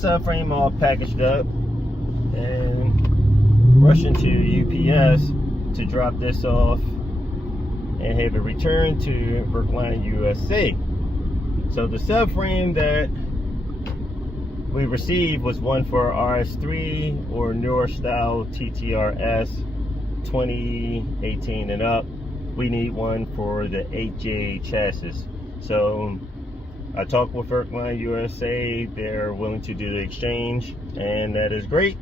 subframe all packaged up and rushing to UPS to drop this off and have it returned to Verkline USA. So the subframe that we received was one for RS3 or newer style TTRS 2018 and up. We need one for the 8J chassis. So I talked with Verkline USA. They're willing to do the exchange, and that is great.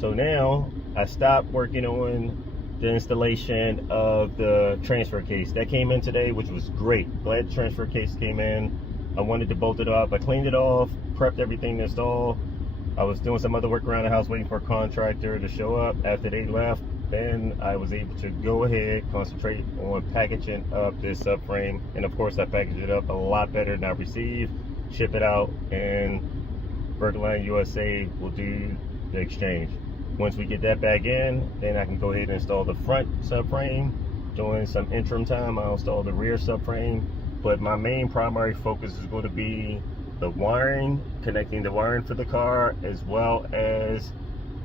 So now I stopped working on the installation of the transfer case. That came in today, which was great. Glad the transfer case came in. I wanted to bolt it up. I cleaned it off, prepped everything to install. I was doing some other work around the house, waiting for a contractor to show up. After they left, then I was able to go ahead, concentrate on packaging up this subframe. And of course, I packaged it up a lot better than I received, ship it out, and Verkline USA will do the exchange. Once we get that back in, then I can go ahead and install the front subframe. During some interim time, I'll install the rear subframe. But my main primary focus is going to be the wiring, connecting the wiring for the car, as well as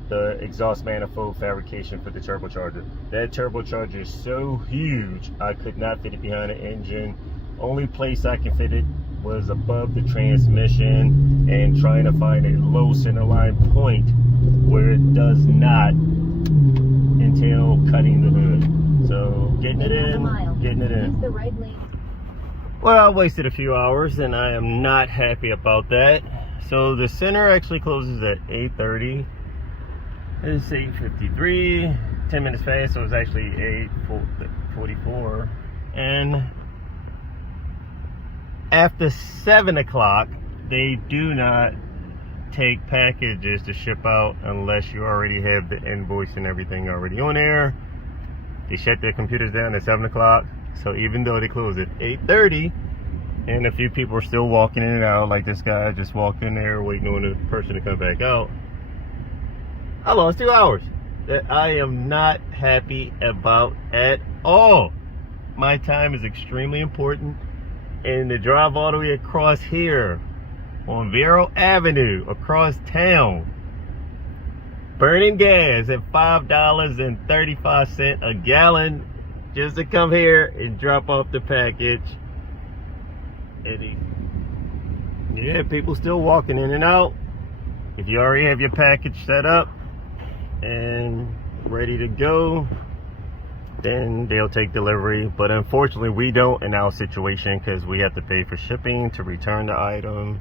the exhaust manifold fabrication for the turbocharger. That turbocharger is so huge, I could not fit it behind the engine. Only place I can fit it was above the transmission, and trying to find a low centerline point where it does not entail cutting the hood. So getting it in. Well, I wasted a few hours and I am not happy about that. So the center actually closes at 8:30. It's 8:53, 10 minutes past, so it's actually 8:44. And after 7 o'clock, they do not take packages to ship out unless you already have the invoice and everything already on there. They shut their computers down at 7 o'clock. So even though they close at 8:30, and a few people are still walking in and out, like this guy just walked in there waiting on the person to come back out, I lost 2 hours that I am not happy about at all. My time is extremely important, and to drive all the way across here on Vero Avenue, across town, burning gas at $5.35 a gallon, just to come here and drop off the package. And yeah, people still walking in and out. If you already have your package set up and ready to go, then they'll take delivery. But unfortunately, we don't in our situation, because we have to pay for shipping to return the item.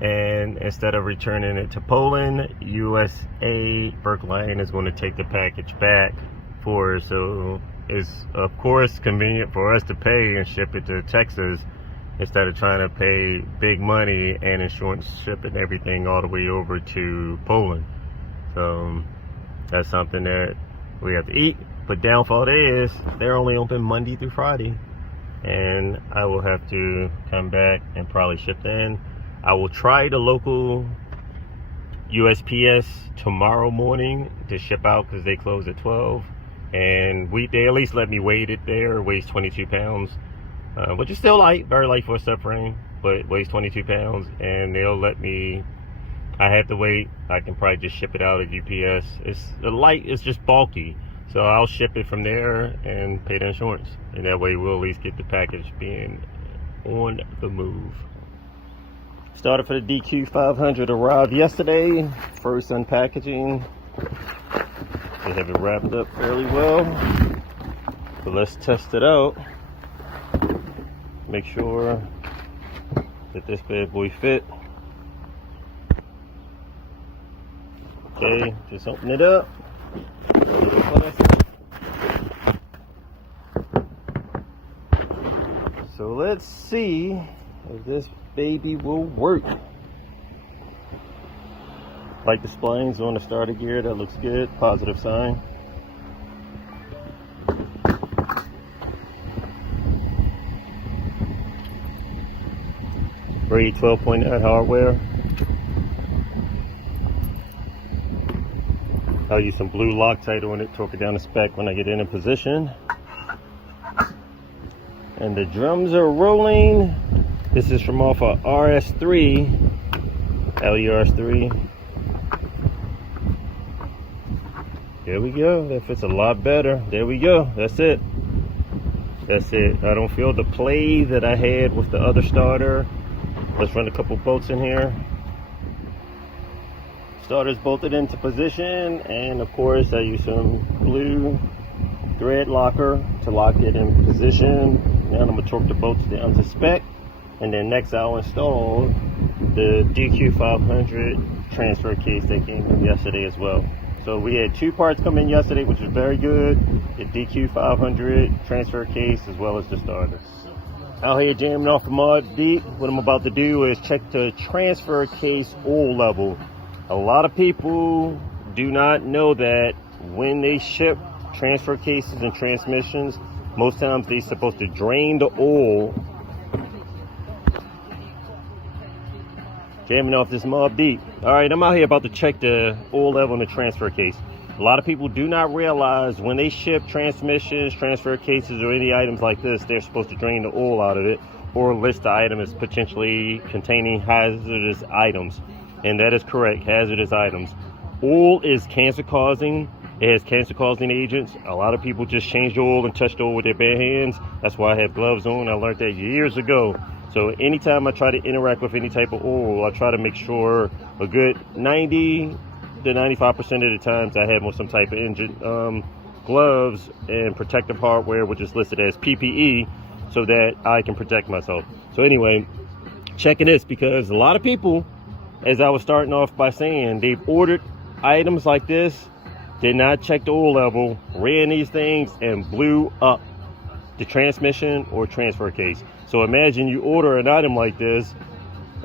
And instead of returning it to Poland, USA Verkline is going to take the package back for us. So it's of course convenient for us to pay and ship it to Texas instead of trying to pay big money and insurance, shipping everything all the way over to Poland. So that's something that we have to eat. But downfall is they're only open Monday through Friday, and I will have to come back and probably ship in. I will try the local USPS tomorrow morning to ship out, because they close at 12. And they at least let me weight it there. It weighs 22 pounds, which is still light, very light for a subframe, but it weighs 22 pounds. And they'll let me, I have to wait. I can probably just ship it out at UPS. It's just bulky. So I'll ship it from there and pay the insurance. And that way we'll at least get the package being on the move. Started for the DQ500, arrived yesterday. First unpackaging. They have it wrapped up fairly well. So let's test it out. Make sure that this bad boy fit. Okay, just open it up. So let's see if this baby will work. Like the splines on the starter gear, that looks good, positive sign. Grade 12.9 hardware. I'll use some blue Loctite on it, torque it down the spec when I get in position. And the drums are rolling. This is from off of RS3. Audi RS3. There we go. That fits a lot better. There we go. That's it. That's it. I don't feel the play that I had with the other starter. Let's run a couple bolts in here. Starter's bolted into position, and of course I use some blue thread locker to lock it in position. Now I'm going to torque the bolts down to spec, and then next I'll install the DQ500 transfer case that came in yesterday as well. So we had 2 parts come in yesterday, which was very good. The DQ500 transfer case as well as the starter. Out here jamming off the mod beat. What I'm about to do is check the transfer case oil level. A lot of people do not know that when they ship transfer cases and transmissions, most times they're supposed to drain the oil. Jamming off this mod beat. All right, I'm out here about to check the oil level in the transfer case. A lot of people do not realize when they ship transmissions, transfer cases, or any items like this, they're supposed to drain the oil out of it or list the item as potentially containing hazardous items. And that is correct, hazardous items. Oil is cancer causing. It has cancer causing agents. A lot of people just change the oil and touch the oil with their bare hands. That's why I have gloves on. I learned that years ago. So anytime I try to interact with any type of oil, I try to make sure a good 90 to 95% of the times I have on some type of engine gloves and protective hardware, which is listed as PPE, so that I can protect myself. So anyway, checking this because a lot of people, as I was starting off by saying, they've ordered items like this, did not check the oil level, ran these things, and blew up the transmission or transfer case. So imagine you order an item like this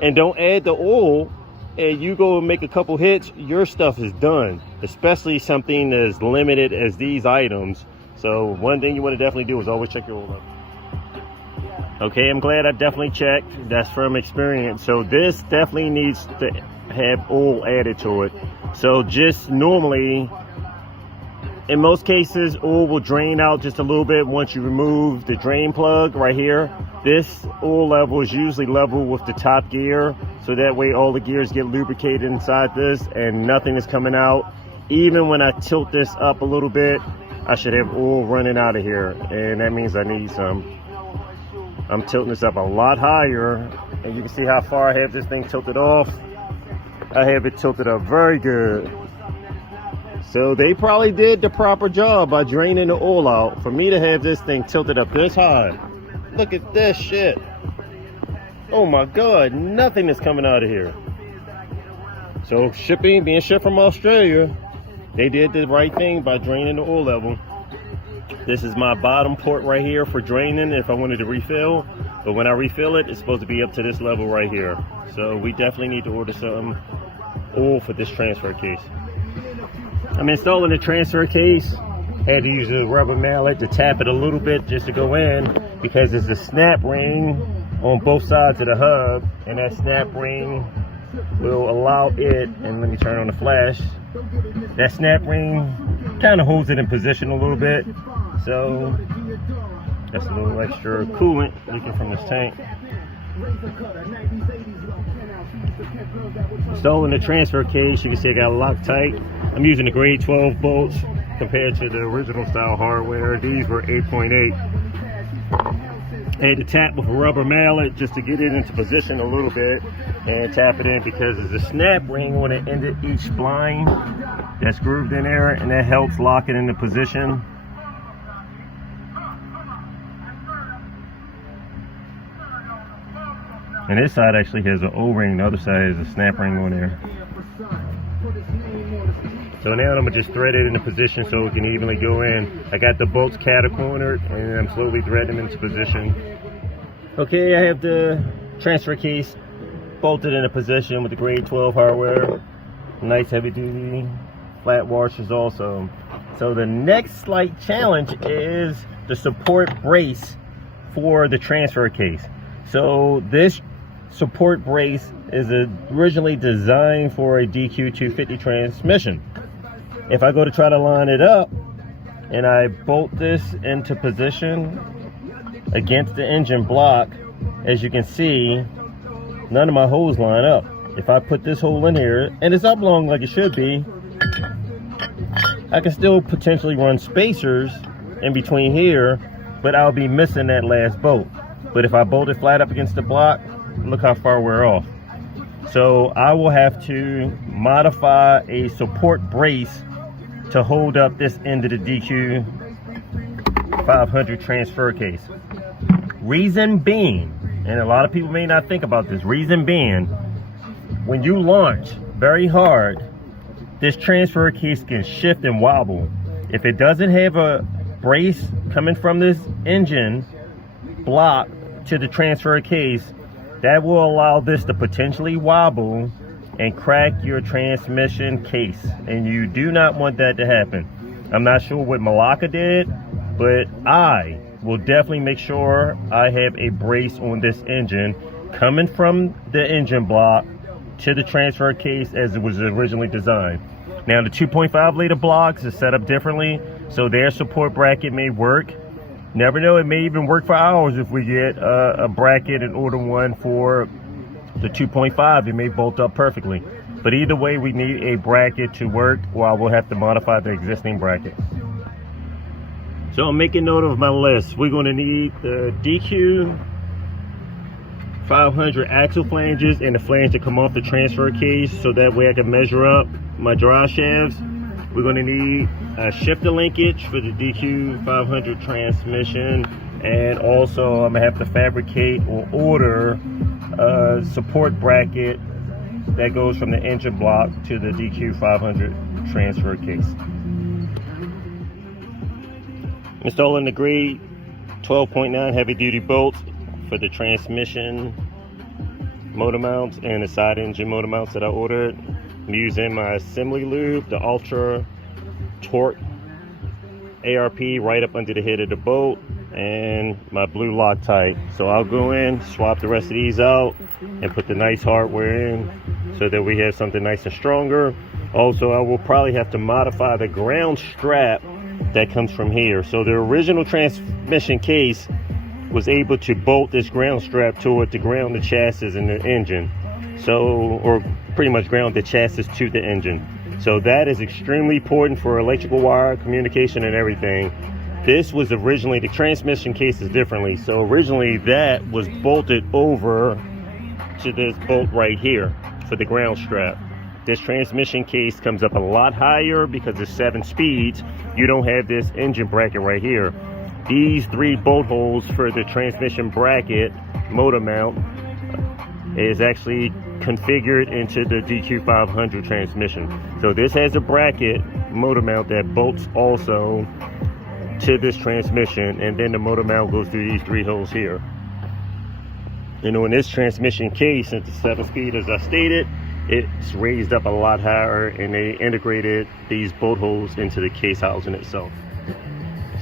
and don't add the oil, and you go and make a couple hits, your stuff is done, especially something as limited as these items. So one thing you want to definitely do is always check your oil level. Okay, I'm glad I definitely checked. That's from experience. So this definitely needs to have oil added to it. So just normally, in most cases, oil will drain out just a little bit once you remove the drain plug right here. This oil level is usually level with the top gear, so that way all the gears get lubricated inside this and nothing is coming out. Even when I tilt this up a little bit, I should have oil running out of here, and that means I need some. I'm tilting this up a lot higher, and you can see how far I have this thing tilted off. I have it tilted up very good. So they probably did the proper job by draining the oil out for me to have this thing tilted up this high. Look at this shit. Oh my God, nothing is coming out of here. So being shipped from Australia, they did the right thing by draining the oil level. This is my bottom port right here for draining if I wanted to refill. But when I refill it, it's supposed to be up to this level right here. So we definitely need to order some oil for this transfer case. I'm installing the transfer case. Had to use a rubber mallet to tap it a little bit just to go in, because there's a snap ring on both sides of the hub, and that snap ring will allow it, and let me turn on the flash, that snap ring kind of holds it in position a little bit. So that's a little extra coolant leaking from this tank. Installing the transfer case, you can see I got it locked tight. I'm using the grade 12 bolts compared to the original style hardware. These were 8.8. I had to tap with a rubber mallet just to get it into position a little bit and tap it in, because there's a snap ring on the end of each spline that's grooved in there, and that helps lock it into position. And this side actually has an O-ring, the other side has a snap ring on there. So now I'm gonna just thread it into position so it can evenly go in. I got the bolts catty-cornered, and I'm slowly threading them into position. Okay, I have the transfer case bolted into position with the grade 12 hardware. Nice heavy duty flat washers also. So the next slight challenge is the support brace for the transfer case. So this support brace is originally designed for a DQ250 transmission. If I go to try to line it up and I bolt this into position against the engine block, as you can see, none of my holes line up. if I put this hole in here, and it's up long like it should be, I can still potentially run spacers in between here, but I'll be missing that last bolt. But if I bolt it flat up against the block, look how far we're off. So I will have to modify a support brace to hold up this end of the DQ 500 transfer case. Reason being, and a lot of people may not think about this, reason being, when you launch very hard, this transfer case can shift and wobble. If it doesn't have a brace coming from this engine block to the transfer case, that will allow this to potentially wobble and crack your transmission case, and you do not want that to happen. I'm not sure what Malacca did, but I will definitely make sure I have a brace on this engine coming from the engine block to the transfer case as it was originally designed. Now the 2.5 liter blocks is set up differently, so their support bracket may work. Never know, it may even work for ours if we get a bracket and order one for the 2.5. It may bolt up perfectly. But either way, we need a bracket to work, or we'll have to modify the existing bracket. So I'm making note of my list. We're going to need the DQ 500 axle flanges and the flange to come off the transfer case, so that way I can measure up my drive shafts. We're going to need a shifter linkage for the DQ 500 transmission, and also I'm going to have to fabricate or order a support bracket that goes from the engine block to the DQ 500 transfer case. Installing the grade 12.9 heavy duty bolts for the transmission motor mounts and the side engine motor mounts that I ordered. I'm using my assembly lube, the Ultra Torque ARP right up under the head of the bolt, and my blue Loctite. So I'll go in, swap the rest of these out, and put the nice hardware in so that we have something nice and stronger. Also, I will probably have to modify the ground strap that comes from here. So the original transmission case was able to bolt this ground strap to it to ground the chassis and the engine. So, or pretty much ground the chassis to the engine. So that is extremely important for electrical wire communication and everything. This was originally, the transmission case is differently. So originally that was bolted over to this bolt right here for the ground strap. This transmission case comes up a lot higher because it's 7 speeds. You don't have this engine bracket right here. These 3 bolt holes for the transmission bracket motor mount is actually configured into the DQ500 transmission. So this has a bracket motor mount that bolts also to this transmission, and then the motor mount goes through these 3 holes here. You know, in this transmission case, since it's 7 speed as I stated, it's raised up a lot higher, and they integrated these bolt holes into the case housing itself.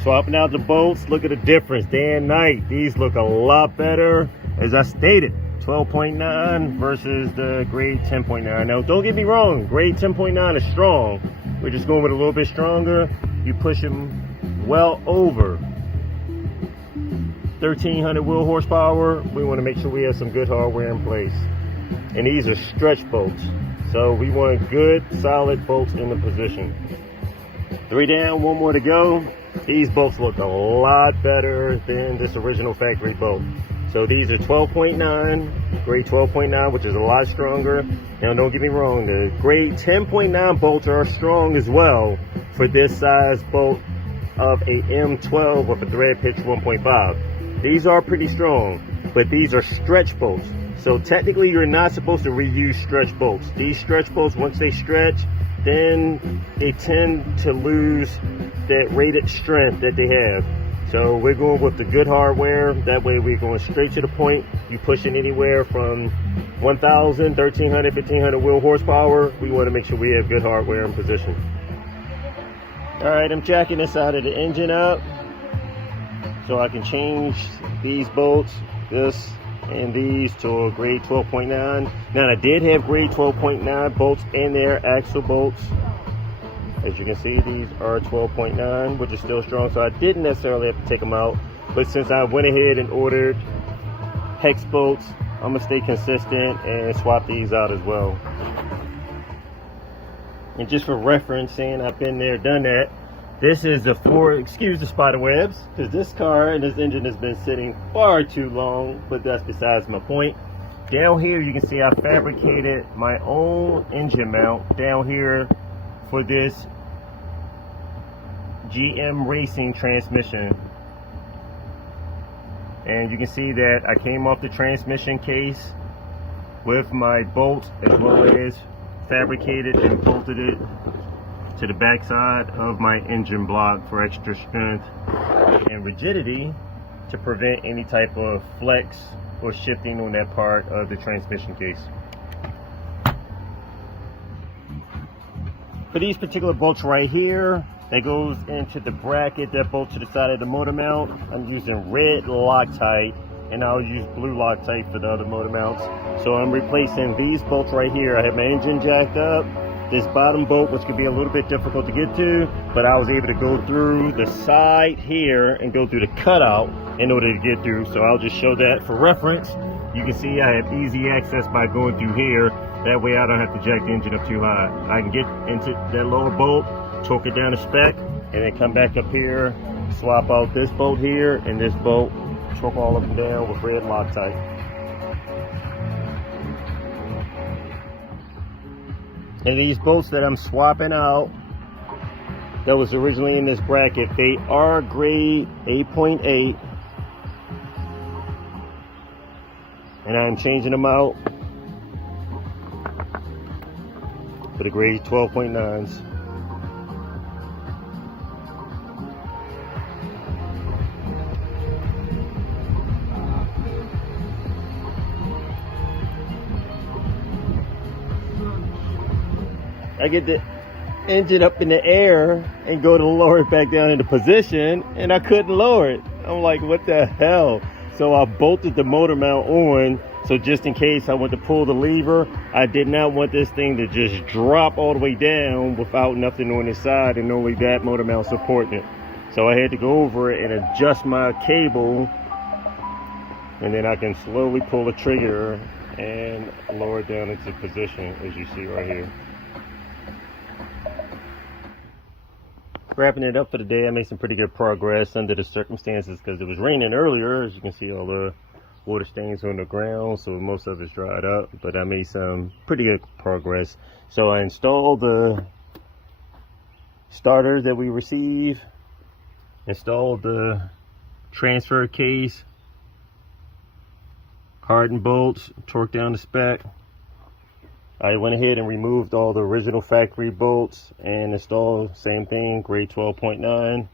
Swapping out the bolts, look at the difference day and night. These look a lot better, as I stated. 12.9 versus the grade 10.9. Now don't get me wrong, grade 10.9 is strong. We're just going with a little bit stronger. You push them well over 1,300 wheel horsepower. We want to make sure we have some good hardware in place. And these are stretch bolts, so we want good solid bolts in the position. 3 down, 1 more to go. These bolts look a lot better than this original factory bolt. So these are 12.9, grade 12.9, which is a lot stronger. Now don't get me wrong, the grade 10.9 bolts are strong as well for this size bolt of a M12 with a thread pitch 1.5. These are pretty strong, but these are stretch bolts. So technically you're not supposed to reuse stretch bolts. These stretch bolts, once they stretch, then they tend to lose that rated strength that they have. So we're going with the good hardware. That way we're going straight to the point. You push it anywhere from 1,000, 1,300, 1,500 wheel horsepower. We want to make sure we have good hardware in position. All right, I'm jacking this side of the engine up so I can change these bolts, this and these, to a grade 12.9. Now I did have grade 12.9 bolts in there, axle bolts. As you can see, these are 12.9, which is still strong, so I didn't necessarily have to take them out. But since I went ahead and ordered hex bolts I'm gonna stay consistent and swap these out as well. And just for reference, saying I've been there, done that, this is the Ford, excuse the spider webs, because this car and this engine has been sitting far too long, but that's besides my point. Down here you can see I fabricated my own engine mount down here for this GM Racing transmission. And you can see that I came off the transmission case with my bolt, as well as fabricated and bolted it to the backside of my engine block for extra strength and rigidity to prevent any type of flex or shifting on that part of the transmission case. For these particular bolts right here, that goes into the bracket that bolts to the side of the motor mount, I'm using red Loctite, and I'll use blue Loctite for the other motor mounts. So I'm replacing these bolts right here. I have my engine jacked up. This bottom bolt, which could be a little bit difficult to get to, but I was able to go through the side here and go through the cutout in order to get through. So I'll just show that for reference. You can see I have easy access by going through here. That way I don't have to jack the engine up too high. I can get into that lower bolt, torque it down to spec, and then come back up here, swap out this bolt here and this bolt, torque all of them down with red Loctite. And these bolts that I'm swapping out, that was originally in this bracket, they are grade 8.8, and I'm changing them out for the grade 12.9s. I get the engine up in the air and go to lower it back down into position, and I couldn't lower it. I'm like, what the hell? So I bolted the motor mount on, so just in case I went to pull the lever, I did not want this thing to just drop all the way down without nothing on the side and only that motor mount supporting it. So I had to go over it and adjust my cable, and then I can slowly pull the trigger and lower it down into position, as you see right here. Wrapping it up for the day, I made some pretty good progress under the circumstances because it was raining earlier. As you can see, all the water stains on the ground, so most of it's dried up, but I made some pretty good progress. So I installed the starter that we received, installed the transfer case, hardened bolts, torqued down the spec. I went ahead and removed all the original factory bolts and installed same thing, grade 12.9,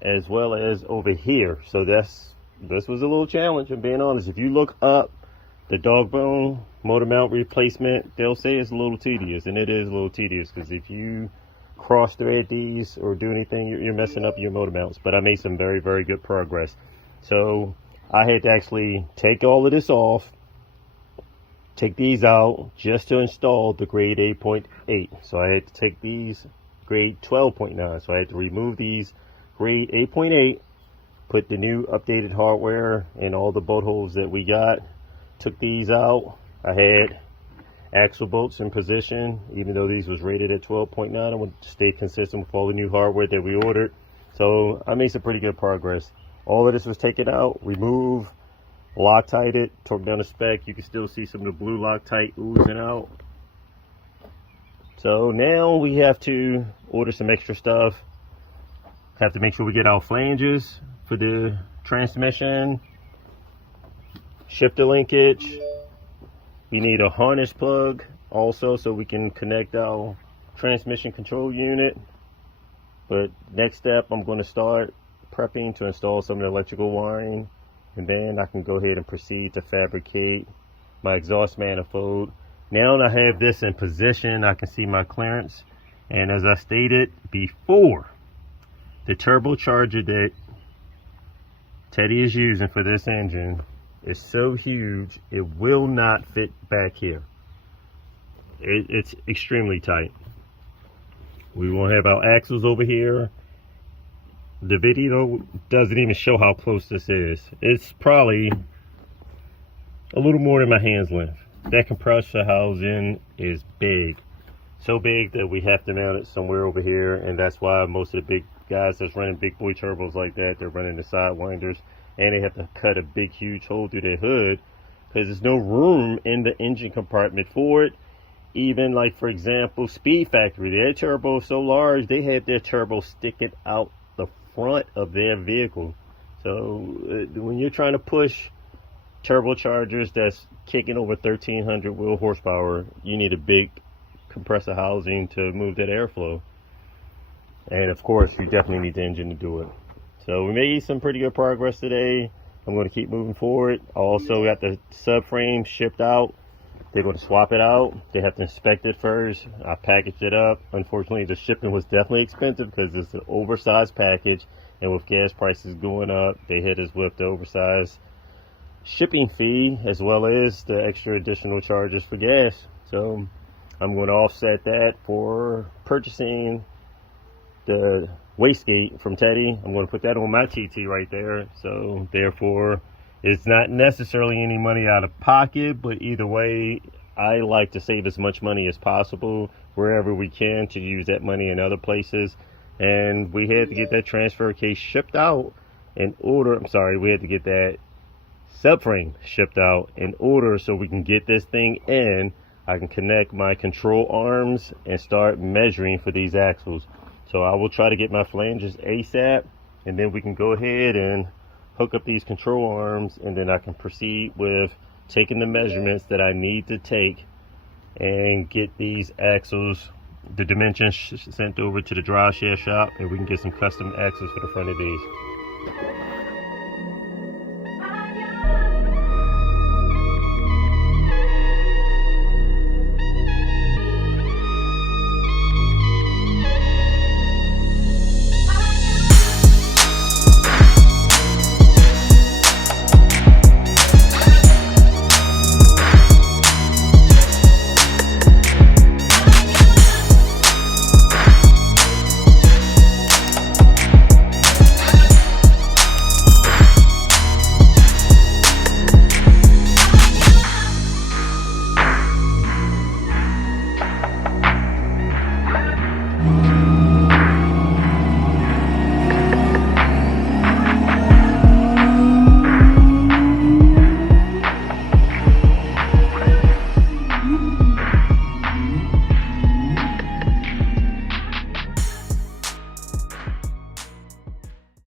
as well as over here. So this was a little challenge, I'm being honest. If you look up the dog bone motor mount replacement, they'll say it's a little tedious, and it is a little tedious because if you cross thread these or do anything, you're messing up your motor mounts. But I made some very, very good progress. So I had to actually take all of this off, take these out just to install the grade 8.8. So I had to take these grade 12.9. So I had to remove these grade 8.8, put the new updated hardware in all the bolt holes that we got, took these out. I had axle bolts in position, even though these was rated at 12.9. I wanted to stay consistent with all the new hardware that we ordered. So I made some pretty good progress. All of this was taken out, removed, Loctite it, torque down the spec. You can still see some of the blue Loctite oozing out. So now we have to order some extra stuff. Have to make sure we get our flanges for the transmission, shifter linkage. We need a harness plug also so we can connect our transmission control unit. But next step, I'm going to start prepping to install some of the electrical wiring, and then I can go ahead and proceed to fabricate my exhaust manifold. Now that I have this in position, I can see my clearance, and as I stated before, the turbocharger that Teddy is using for this engine is so huge it will not fit back here. It's extremely tight. We won't have our axles over here. The video doesn't even show how close this is. It's probably a little more than my hand's length. That compressor housing is big. So big that we have to mount it somewhere over here, and that's why most of the big guys that's running big boy turbos like that, they're running the sidewinders, and they have to cut a big huge hole through their hood because there's no room in the engine compartment for it. Even like, for example, Speed Factory, their turbo is so large they had their turbo sticking out the front of their vehicle. So when you're trying to push turbochargers that's kicking over 1300 wheel horsepower, you need a big compressor housing to move that airflow, and of course you definitely need the engine to do it. So we made some pretty good progress today. I'm going to keep moving forward. Also got the subframe shipped out. They're going to swap it out. They have to inspect it first. I packaged it up. Unfortunately, the shipping was definitely expensive because it's an oversized package, and with gas prices going up, they hit us with the oversized shipping fee as well as the extra additional charges for gas. So I'm going to offset that for purchasing the wastegate from Teddy. I'm going to put that on my TT right there. So therefore, it's not necessarily any money out of pocket, but either way, I like to save as much money as possible wherever we can to use that money in other places. And we had to get that transfer case shipped out in order. I'm sorry, we had to get that subframe shipped out in order so we can get this thing in. I can connect my control arms and start measuring for these axles. So I will try to get my flanges ASAP, and then we can go ahead and hook up these control arms, and then I can proceed with taking the measurements that I need to take and get these axles, the dimensions sent over to the drive share shop, and we can get some custom axles for the front of these.